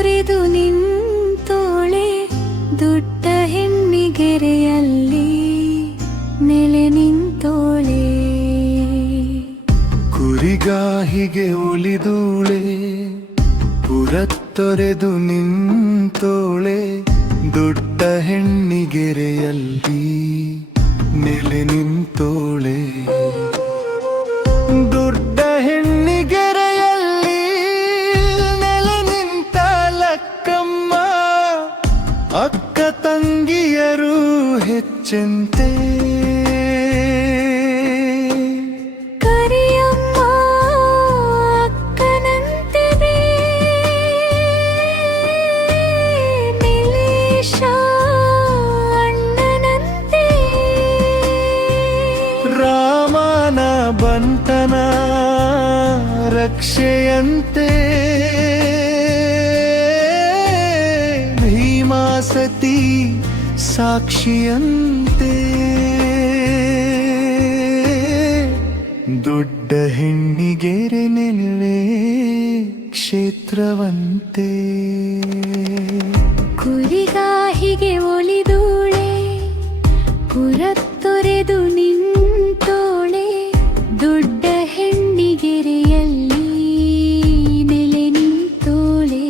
ತೊರೆದು ನಿಂತೋಳೆ ದೊಡ್ಡ ಹೆಣ್ಣಿಗೆರೆಯಲ್ಲಿ ನೆಲೆ ನಿಂತೋಳೆ. ಕುರಿಗಾಹಿಗೆ ಉಳಿದೂಳೆ ಪುರತ್ತೊರೆದು ನಿಂತೋಳೆ ದೊಡ್ಡ ಹೆಣ್ಣಿಗೆರೆಯಲ್ಲಿ ನೆಲೆ ನಿಂತೋಳೆ. ದೊಡ್ಡ ಹೆಣ್ಣಿಗೆರೆಯಲ್ಲಿ ನೆಲೆ ನಿಂತ ಲಕ್ಕಮ್ಮ ಅಕ್ಕ ತಂಗಿಯರು ಹೆಚ್ಚಂತೆ. ಕರಿಯಮ್ಮ ಅಕ್ಕನಂತಿದೆ, ನಿಲೇಶ ಅಣ್ಣನಂತೆ, ರಾಮನ ಬಂಟನ ರಕ್ಷೆಯಂತೆ, ಭೀಮಾಸತಿ ಸಾಕ್ಷಿಯಂತೆ. ದೊಡ್ಡ ಹೆಣ್ಣಿಗೆರೆ ನೆಲೆ ಕ್ಷೇತ್ರವಂತೆ. ಕುರಿಗಾಹಿಗೆ ಒಲಿದೂಳೆ ಪುರತ್ತೊರೆದು ನಿಂತೋಳೆ ದೊಡ್ಡ ಹೆಣ್ಣಿಗೆರೆಯಲ್ಲಿ ನೆಲೆ ನಿಂತೋಳೆ.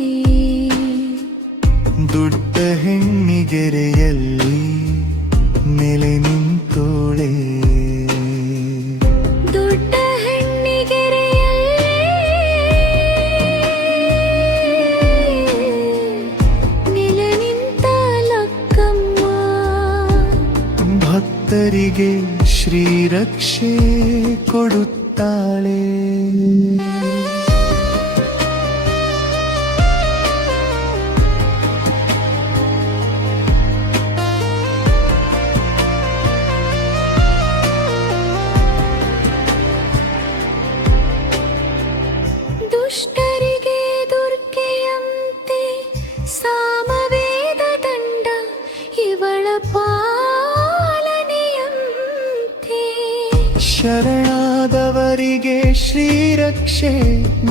ದೊಡ್ಡ ಹೆಣ್ಣಿಗೆರೆಯಲ್ಲಿ ನೆಲೆ ನಿಂತೋಳೆ. ದೊಡ್ಡ ಹೆಣ್ಣಿಗೆರೆಯಲ್ಲಿ ನೆಲೆ ನಿಂತ ಲಕ್ಕಮ್ಮ ಭಕ್ತರಿಗೆ ಶ್ರೀರಕ್ಷೆ ಕೊಡುತ್ತಾಳೆ. ದುಷ್ಟರಿಗೆ ದುರ್ಗೆಯಂತೆ ಸಾಮವೇದ ದಂಡ ಇವಳ ಪಾಲನೆಯಂತೆ. ಶರಣಾದವರಿಗೆ ಶ್ರೀರಕ್ಷೆ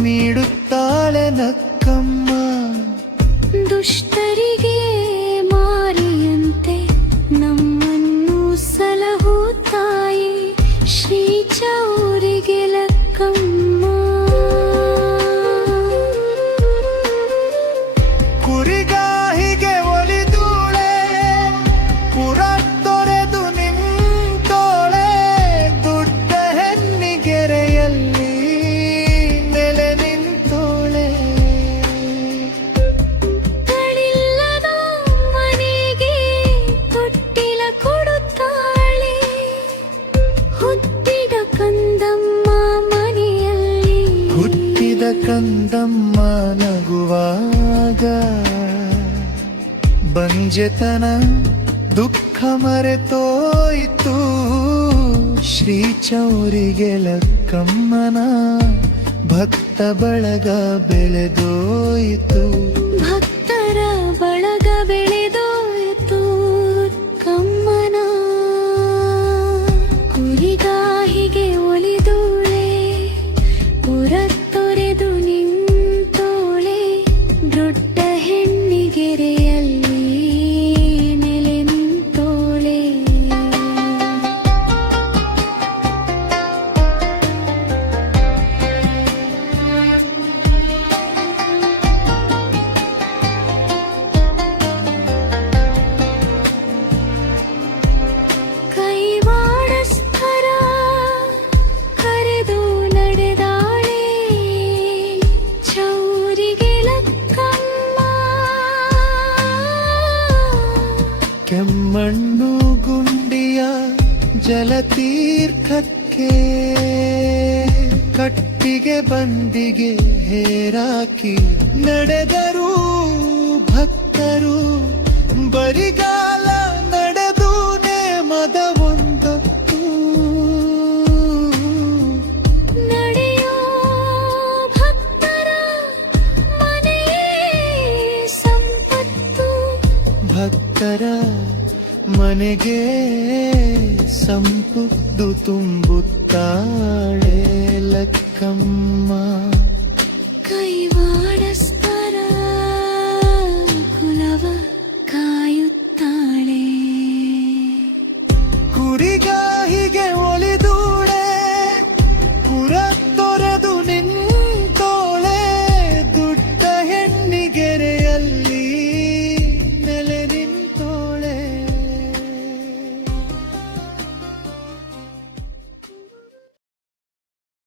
ನೀಡುತ್ತಾಳೆ ನಕ್ಕಮ್ಮ. ದುಷ್ಟರಿಗೆ ಮಾರಿಯಂತೆ ನಮ್ಮನ್ನು ಸಲಹುತ್ತಾಯಿ ಶ್ರೀ ಚೌರಿಗೆ ಲಕ್ಕಮ್ಮ. ಕುರಿಗಾಹಿಗೆ ಒಲಿದೂಳೆ ಪುರತ್ತೊರೆದು ನಿಂತೋಳೆ ದೊಡ್ಡ ಹೆಣ್ಣಿಗೆರೆಯಲ್ಲಿ ನೆಲೆ ನಿಂತೋಳೆ. ಗಳಿಲ್ಲದ ಮನೆಗೆ ತೊಟ್ಟಿಲ ಕೊಡುತ್ತಾಳೆ ಹುಟ್ಟಿದ ಕಂದಮ್ಮ ಮನೆಯಲ್ಲಿ. ಹುಟ್ಟಿದ ಕಂದಮ್ಮ ನಗುವಾಗ ಬಂಜೆತನ ದುಃಖ ಮರೆತೋಯಿತು. ಶ್ರೀ ಚೌರಿಗೆ ಲಕ್ಕಮ್ಮನ ಭಕ್ತ ಬಳಗ ಬೆಳೆದೋಯಿತು. ಭಕ್ತರ ಬಳಗ ಬೆಳೆದೋಯಿತು ಕಮ್ಮನ. ಕುರಿಗಾಹಿಗೆ ಒಲಿದೂಳೆ ಪುರತ್ತೊರೆದು ನಿಂತೋಳೆ ದೊಡ್ಡ ಹೆಣ್ಣಿಗೆರೆಯಲ್ಲಿ ನೆಲೆ ನಿಂತೋಳೆ. ಕೈವಾಡಸ್ಥರ ಕರೆದು ನಡೆದಾಳೆ ಚೌರಿಗೆ ಲಕ್ಕಮ್ಮ. ಕೆಮ್ಮಣ್ಣು ಗುಂಡಿಯ ಜಲತೀರ್ಥಕ್ಕೆ ಕಟ್ಟಿಗೆ ಬಂಡಿಗೆ ಹೇರಾಕಿ ನಡೆದರು ಭಕ್ತರು. ಬರಿಗಾಲ ನಡೆದು ನೇಮದ ಒಂದೊತ್ತು ನಡೆಯೋ ಭಕ್ತರ ಮನೆಯೇ ಸಂಪತ್ತು. ಭಕ್ತರ ಮನೆಗೆ ಸಂಪತ್ತು ತುಂಬುತ್ತಾಳೆ ಲಕ್ಕಮ್ಮ.